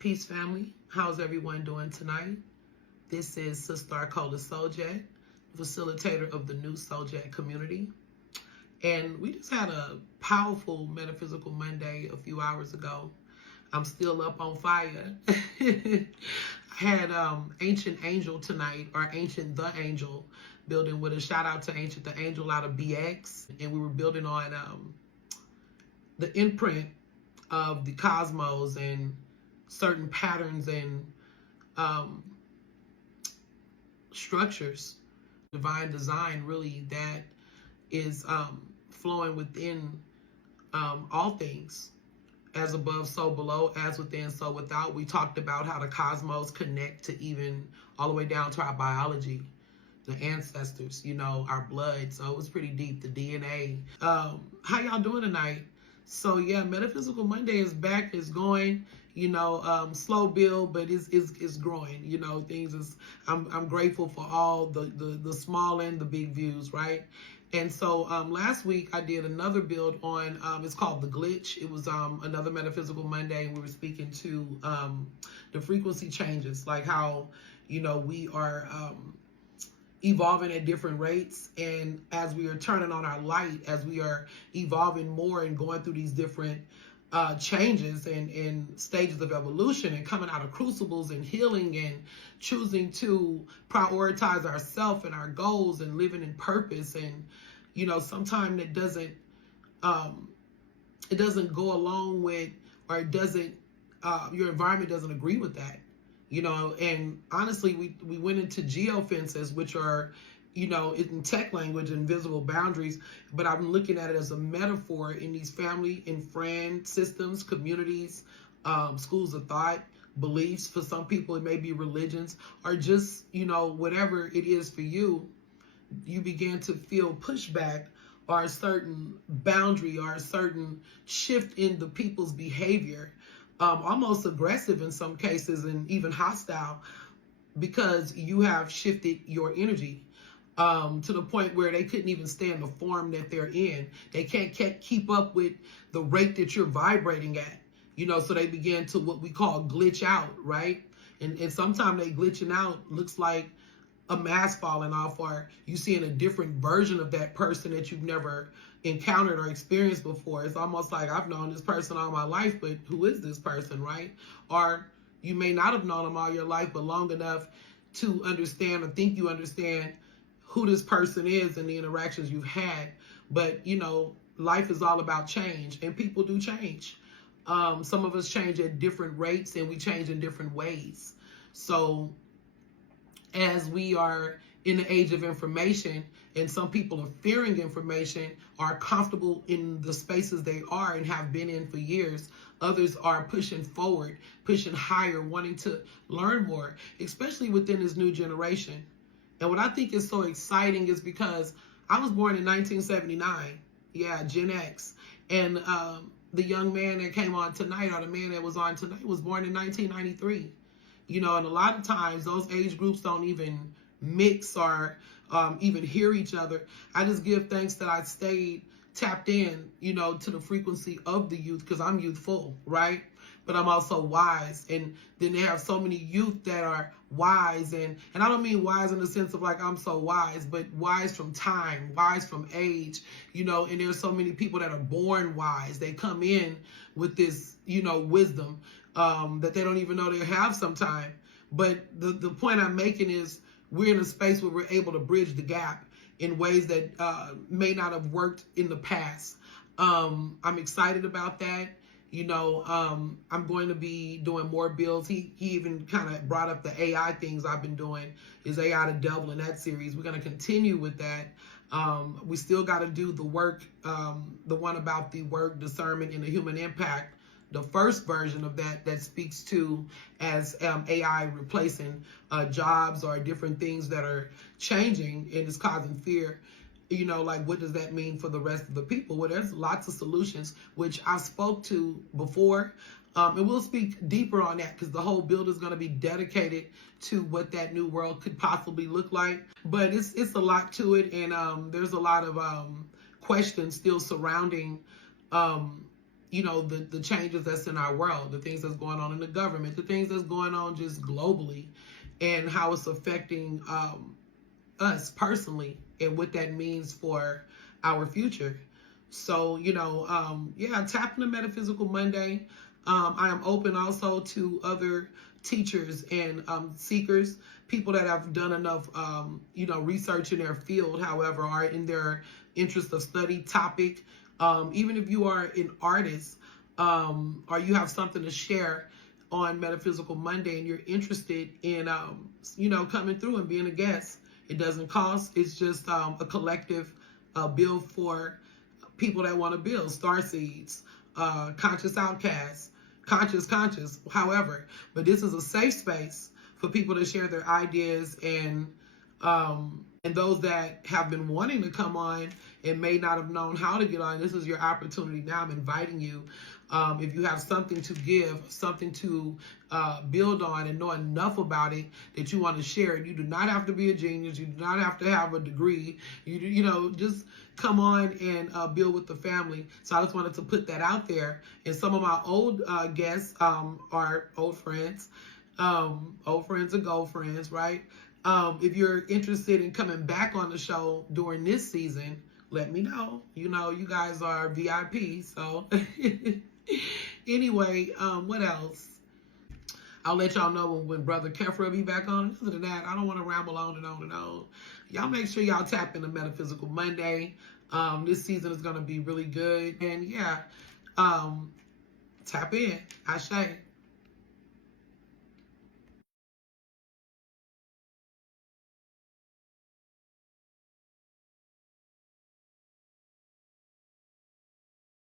Peace, family. How's everyone doing tonight? This is Sister Arcola Souljet, facilitator of the new Souljet community. And we just had a powerful Metaphysical Monday a few hours ago. I'm still up on fire. I had Ancient Angel tonight, or Ancient the Angel, building with a shout out to Ancient the Angel out of BX. And we were building on the imprint of the cosmos and certain patterns and structures, divine design, really, that is flowing within all things, as above, so below, as within, so without. We talked about how the cosmos connect to even all the way down to our biology, the ancestors, you know, our blood. So it was pretty deep, the DNA. How y'all doing tonight? So yeah, Metaphysical Monday is back, is going, you know, slow build, but it's growing, you know, things is, I'm grateful for all the small and the big views, right? And so last week I did another build on, it's called The Glitch. It was another Metaphysical Monday, and we were speaking to the frequency changes, like how, you know, we are evolving at different rates, and as we are turning on our light, as we are evolving more and going through these different changes and stages of evolution and coming out of crucibles and healing and choosing to prioritize ourselves and our goals and living in purpose. And, you know, sometimes it doesn't go along with, or it doesn't, your environment doesn't agree with that. You know, and honestly, we went into geofences, which are, you know, in tech language, invisible boundaries, but I'm looking at it as a metaphor in these family and friend systems, communities, schools of thought, beliefs. For some people, it may be religions, or just, you know, whatever it is for you, you begin to feel pushback or a certain boundary or a certain shift in the people's behavior. Almost aggressive in some cases, and even hostile, because you have shifted your energy to the point where they couldn't even stay in the form that they're in. They can't keep up with the rate that you're vibrating at, you know, so they begin to what we call glitch out, right? And sometimes they glitching out looks like a mask falling off, or you seeing a different version of that person that you've never encountered or experienced before. It's almost like, I've known this person all my life, but who is this person, right? Or you may not have known them all your life, but long enough to understand or think you understand who this person is and the interactions you've had. But, you know, life is all about change, and people do change. Some of us change at different rates, and we change in different ways. So as we are in the age of information, and some people are fearing information, are comfortable in the spaces they are and have been in for years. Others are pushing forward, pushing higher, wanting to learn more, especially within this new generation. And what I think is so exciting is because I was born in 1979, yeah, Gen X. And the young man that came on tonight, or the man that was on tonight, was born in 1993. You know, and a lot of times those age groups don't even mix or even hear each other. I just give thanks that I stayed tapped in, you know, to the frequency of the youth, because I'm youthful, right? But I'm also wise. And then they have so many youth that are wise. And I don't mean wise in the sense of like I'm so wise, but wise from time, wise from age, you know, and there's so many people that are born wise. They come in with this, you know, wisdom that they don't even know they have sometime. But the point I'm making is we're in a space where we're able to bridge the gap in ways that may not have worked in the past. I'm excited about that. You know, I'm going to be doing more builds. He even kind of brought up the AI things I've been doing. Is AI the devil in that series? We're going to continue with that. We still got to do the work, the one about the work, discernment, and the human impact. The first version of that speaks to as AI replacing jobs or different things that are changing and is causing fear. You know, like, what does that mean for the rest of the people? Well, there's lots of solutions, which I spoke to before. And we'll speak deeper on that, because the whole build is going to be dedicated to what that new world could possibly look like. But it's a lot to it, and there's a lot of questions still surrounding you know, the changes that's in our world, the things that's going on in the government, the things that's going on just globally, and how it's affecting us personally and what that means for our future. So, you know, yeah, tap into Metaphysical Monday. I am open also to other teachers and seekers, people that have done enough, you know, research in their field, however, are in their interest of study topic. Even if you are an artist or you have something to share on Metaphysical Monday and you're interested in, you know, coming through and being a guest, it doesn't cost. It's just a collective build for people that want to build, star seeds, conscious outcasts, conscious, however. But this is a safe space for people to share their ideas, and those that have been wanting to come on and may not have known how to get on. This is your opportunity now. I'm inviting you. If you have something to give, something to build on, and know enough about it that you want to share it, you do not have to be a genius. You do not have to have a degree. You know, just come on and build with the family. So I just wanted to put that out there. And some of my old guests are old friends. Old friends are gold friends, right? If you're interested in coming back on the show during this season, let me know. You know, you guys are VIP, so anyway, what else? I'll let y'all know when Brother Kefra will be back on. Other than that, I don't want to ramble on and on and on. Y'all make sure y'all tap into Metaphysical Monday. This season is going to be really good. And yeah, tap in. Ashe.